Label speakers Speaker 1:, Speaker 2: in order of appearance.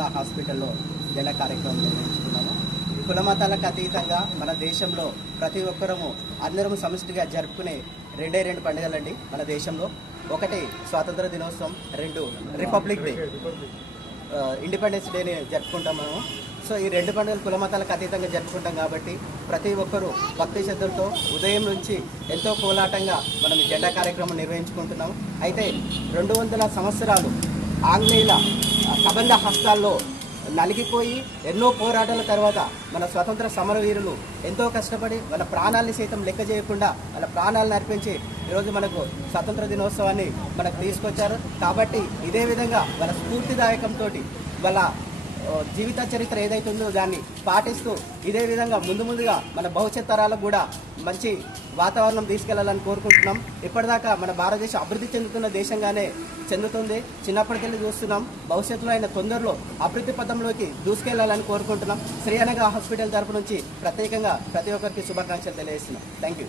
Speaker 1: శ్రీయానగ హాస్పిటల్లో జెండా కార్యక్రమం నిర్వహించుకున్నాము. కుల మతాలకు అతీతంగా మన దేశంలో ప్రతి ఒక్కరము అందరము సమిష్టిగా జరుపుకునే రెండే రెండు పండుగలండి మన దేశంలో. ఒకటి స్వాతంత్ర దినోత్సవం రెండు రిపబ్లిక్ డే. ఇండిపెండెన్స్ డేని జరుపుకుంటాం మనము. సో ఈ రెండు పండుగలు కుల మతాలకు అతీతంగా జరుపుకుంటాం కాబట్టి ప్రతి ఒక్కరూ భక్తి శ్రద్ధలతో ఉదయం నుంచి ఎంతో కోలాటంగా మనం జెండా కార్యక్రమం నిర్వహించుకుంటున్నాం అయితే రెండు వందల సంవత్సరాలు ఆంగ్లేయుల కబంధ హస్తాల్లో నలిగిపోయి ఎన్నో పోరాటాల తర్వాత మన స్వతంత్ర సమరవీరులు ఎంతో కష్టపడి వాళ్ళ ప్రాణాలని సైతం లెక్క చేయకుండా వాళ్ళ ప్రాణాలను అర్పించి ఈరోజు మనకు స్వతంత్ర దినోత్సవాన్ని మనకు తీసుకొచ్చారు. కాబట్టి ఇదే విధంగా వాళ్ళ స్ఫూర్తిదాయకంతో వాళ్ళ జీవిత చరిత్ర ఏదైతే ఉందో దాన్ని పాటిస్తూ ఇదే విధంగా ముందు ముందుగా మన భవిష్యత్ తరాలకు కూడా మంచి వాతావరణం తీసుకెళ్ళాలని కోరుకుంటున్నాం. ఇప్పటిదాకా మన భారతదేశం అభివృద్ధి చెందుతున్న దేశంగానే చెందుతుంది. చిన్నప్పటికెళ్ళి చూస్తున్నాం. భవిష్యత్తులో అయిన తొందరలో అభివృద్ధి పథంలోకి దూసుకెళ్ళాలని కోరుకుంటున్నాం. శ్రీయనగ హాస్పిటల్ తరపు నుంచి ప్రత్యేకంగా ప్రతి ఒక్కరికి శుభాకాంక్షలు తెలియజేస్తున్నాం. Thank you